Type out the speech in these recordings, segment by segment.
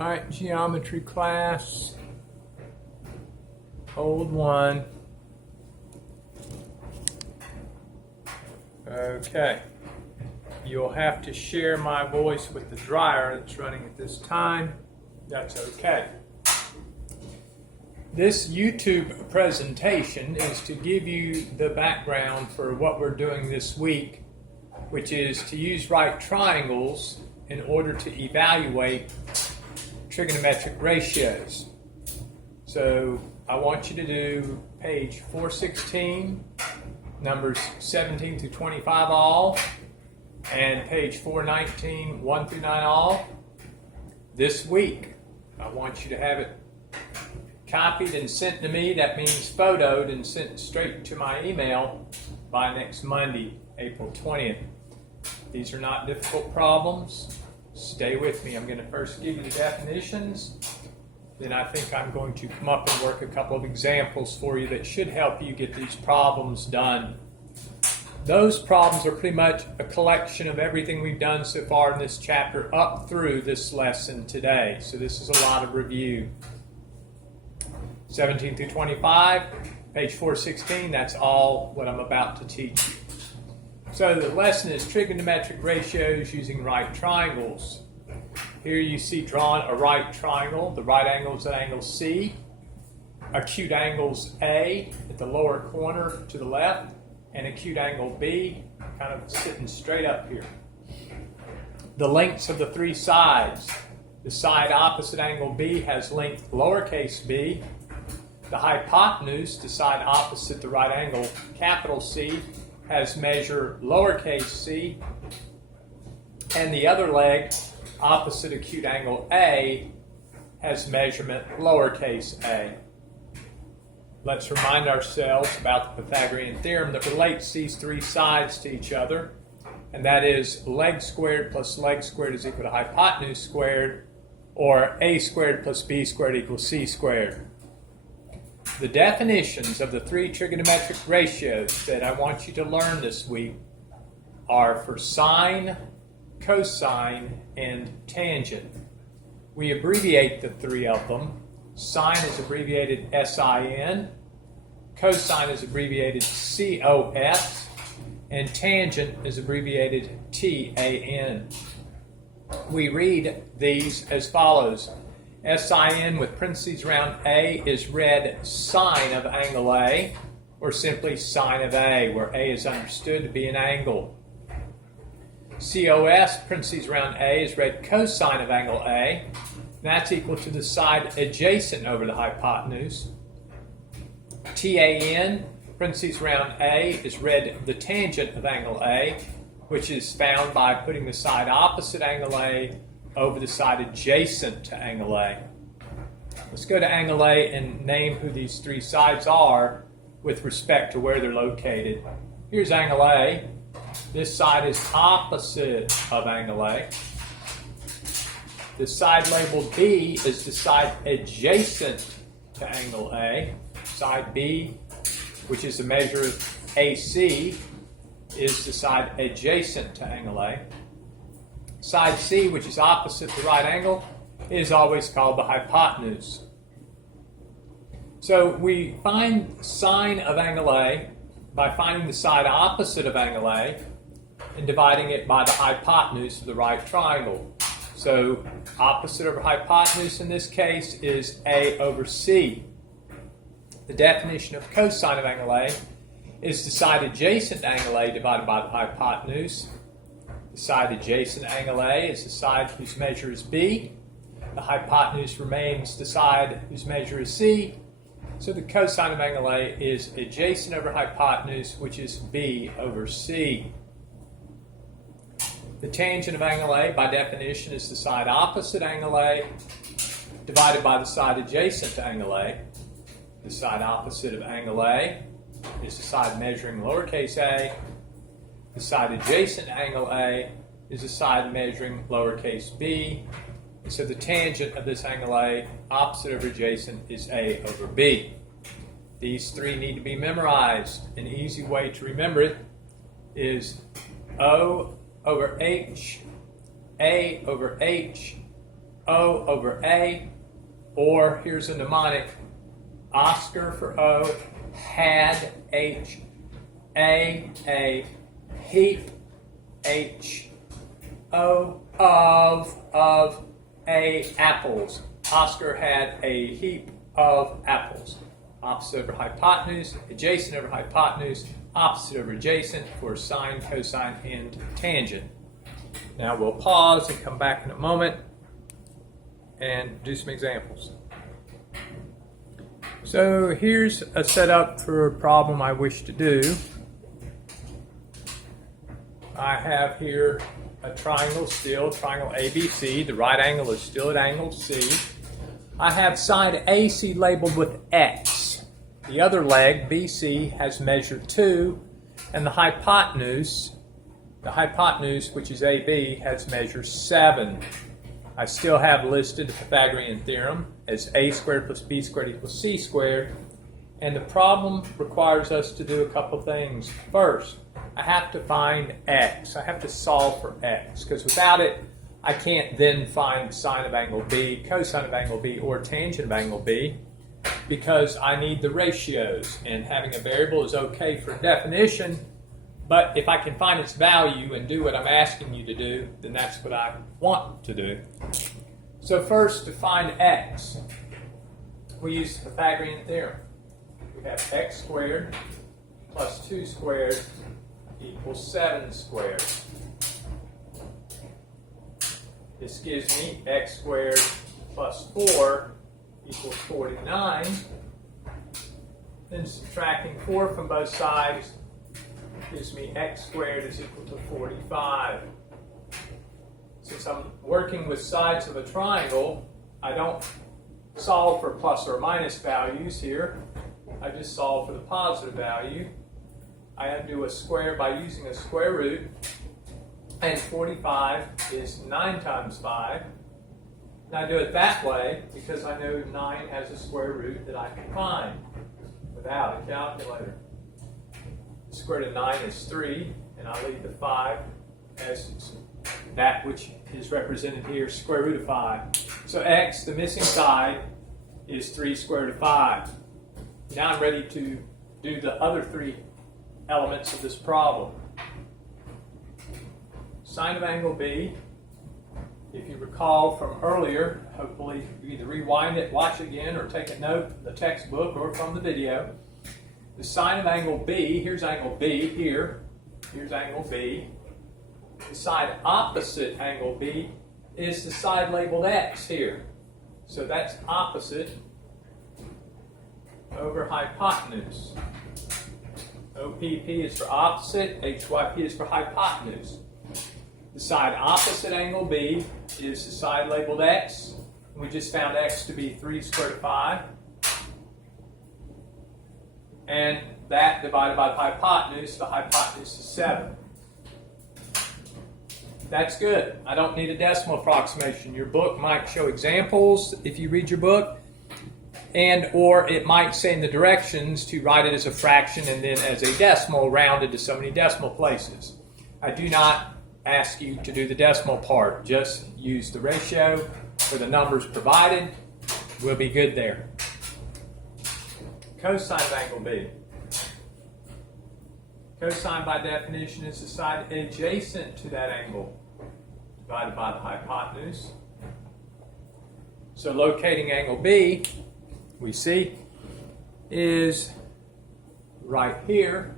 All right, geometry class, hold one. Okay, you'll have to share my voice with the dryer that's running at this time. That's okay. This YouTube presentation is to give you the background for what we're doing this week, which is to use right triangles in order to evaluate trigonometric ratios. So I want you to do page 416, numbers 17 through 25 all, and page 419, 1 through 9 all. This week, I want you to have it copied and sent to me. That means photoed and sent straight to my email by next Monday, April 20th. These are not difficult problems. Stay with me. I'm going to first give you the definitions. Then I think I'm going to come up and work a couple of examples for you that should help you get these problems done. Those problems are pretty much a collection of everything we've done so far in this chapter up through this lesson today. So this is a lot of review. 17 through 25, page 416, that's all what I'm about to teach you. So the lesson is trigonometric ratios using right triangles. Here you see drawn a right triangle. The right angle is at angle C. Acute angles A at the lower corner to the left, and acute angle B kind of sitting straight up here. The lengths of the three sides. The side opposite angle B has length lowercase b. The hypotenuse, the side opposite the right angle capital C, has measure lowercase c, and the other leg, opposite acute angle A, has measurement lowercase a. Let's remind ourselves about the Pythagorean Theorem that relates these three sides to each other, and that is leg squared plus leg squared is equal to hypotenuse squared, or a squared plus b squared equals c squared. The definitions of the three trigonometric ratios that I want you to learn this week are for sine, cosine, and tangent. We abbreviate the three of them. Sine is abbreviated SIN, cosine is abbreviated COS, and tangent is abbreviated TAN. We read these as follows. SIN with parentheses around A is read sine of angle A, or simply sine of A, where A is understood to be an angle. COS, parentheses around A, is read cosine of angle A. That's equal to the side adjacent over the hypotenuse. TAN, parentheses around A, is read the tangent of angle A, which is found by putting the side opposite angle A over the side adjacent to angle A. Let's go to angle A and name who these three sides are with respect to where they're located. Here's angle A. This side is opposite of angle A. The side labeled B is the side adjacent to angle A. Side B, which is a measure of AC, is the side adjacent to angle A. Side C, which is opposite the right angle, is always called the hypotenuse. So we find sine of angle A by finding the side opposite of angle A and dividing it by the hypotenuse of the right triangle. So opposite over hypotenuse in this case is A over C. The definition of cosine of angle A is the side adjacent to angle A divided by the hypotenuse. The side adjacent to angle A is the side whose measure is B. The hypotenuse remains the side whose measure is C. So the cosine of angle A is adjacent over hypotenuse, which is B over C. The tangent of angle A, by definition, is the side opposite angle A divided by the side adjacent to angle A. The side opposite of angle A is the side measuring lowercase a. The side adjacent to angle A is the side measuring lowercase b. And so the tangent of this angle A, opposite over adjacent, is A over B. These three need to be memorized. An easy way to remember it is O over H, A over H, O over A, or here's a mnemonic, Oscar for O, had H, A, heap, H, O, of A, apples. Oscar had a heap of apples. Opposite over hypotenuse, adjacent over hypotenuse, opposite over adjacent for sine, cosine, and tangent. Now we'll pause and come back in a moment and do some examples. So here's a setup for a problem I wish to do. I have here a triangle still, triangle ABC. The right angle is still at angle C. I have side AC labeled with X. The other leg, BC, has measure 2, and the hypotenuse, which is AB, has measure 7. I still have listed the Pythagorean Theorem as a squared plus b squared equals c squared, and the problem requires us to do a couple things. First, I have to find x. I have to solve for x, because without it, I can't then find sine of angle B, cosine of angle B, or tangent of angle B, because I need the ratios, and having a variable is okay for definition, but if I can find its value and do what I'm asking you to do, then that's what I want to do. So first, to find x, we use the Pythagorean Theorem. We have x squared plus 2 squared equals 7 squared. This gives me x squared plus 4 equals 49. Then subtracting 4 from both sides gives me x squared is equal to 45. Since I'm working with sides of a triangle, I don't solve for plus or minus values here. I just solve for the positive value. I undo a square by using a square root. And 45 is 9 times 5. And I do it that way because I know 9 has a square root that I can find without a calculator. The square root of 9 is 3, and I leave the 5 as that which is represented here, square root of 5. So x, the missing side, is 3 square root of 5. Now I'm ready to do the other 3 elements of this problem. Sine of angle B, if you recall from earlier, hopefully you either rewind it, watch it again, or take a note in the textbook or from the video. The sine of angle B, here's angle B here, here's angle B. The side opposite angle B is the side labeled X here. So that's opposite over hypotenuse. OPP is for opposite, HYP is for hypotenuse. The side opposite angle B is the side labeled X. We just found X to be 3 square root of 5. And that divided by the hypotenuse is 7. That's good. I don't need a decimal approximation. Your book might show examples if you read your book, or it might say in the directions to write it as a fraction and then as a decimal rounded to so many decimal places. I do not ask you to do the decimal part. Just use the ratio for the numbers provided. We'll be good there. Cosine of angle B. Cosine by definition is the side adjacent to that angle divided by the hypotenuse. So locating angle B, we see, is right here.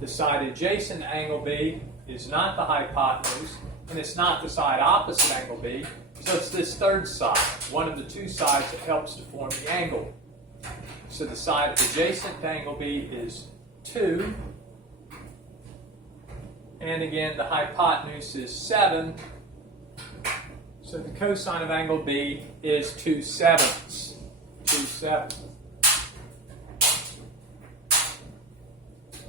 The side adjacent to angle B is not the hypotenuse, and it's not the side opposite angle B, so it's this third side, one of the 2 sides that helps to form the angle. So the side adjacent to angle B is 2, and again the hypotenuse is 7, so the cosine of angle B is 2/7. 2/7.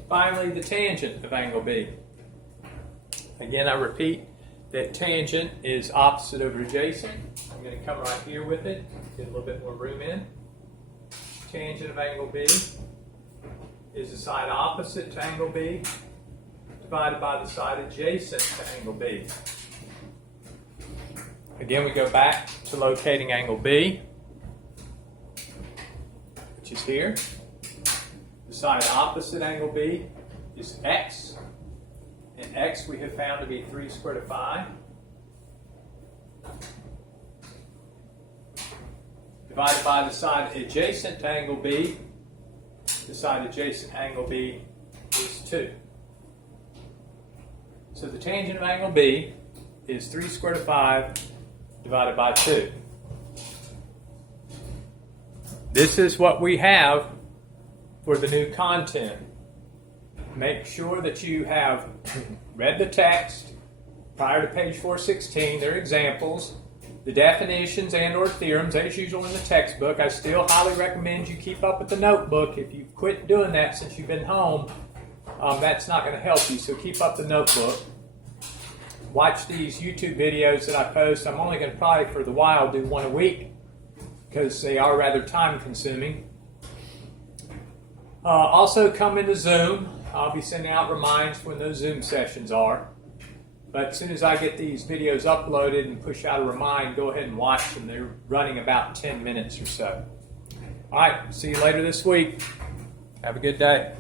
Finally, the tangent of angle B. Again, I repeat that tangent is opposite over adjacent. I'm going to come right here with it, get a little bit more room in. Tangent of angle B is the side opposite to angle B divided by the side adjacent to angle B. Again, Again, we go back to locating angle B, which is here. The side opposite angle B is x, and x we have found to be 3 square root of 5. Divided by the side adjacent to angle B. The side adjacent to angle B is 2. So the tangent of angle B is 3 square root of 5 divided by 2. This is what we have for the new content. Make sure that you have read the text prior to page 416. They're examples. The definitions and or theorems, as usual in the textbook. I still highly recommend you keep up with the notebook. If you've quit doing that since you've been home, that's not going to help you, so keep up the notebook. Watch these YouTube videos that I post. I'm only going to probably for the while do one a week because they are rather time consuming. Also come into Zoom. I'll be sending out reminders when those Zoom sessions are. But as soon as I get these videos uploaded and push out a remind, go ahead and watch them. They're running about 10 minutes or so. All right, see you later this week. Have a good day.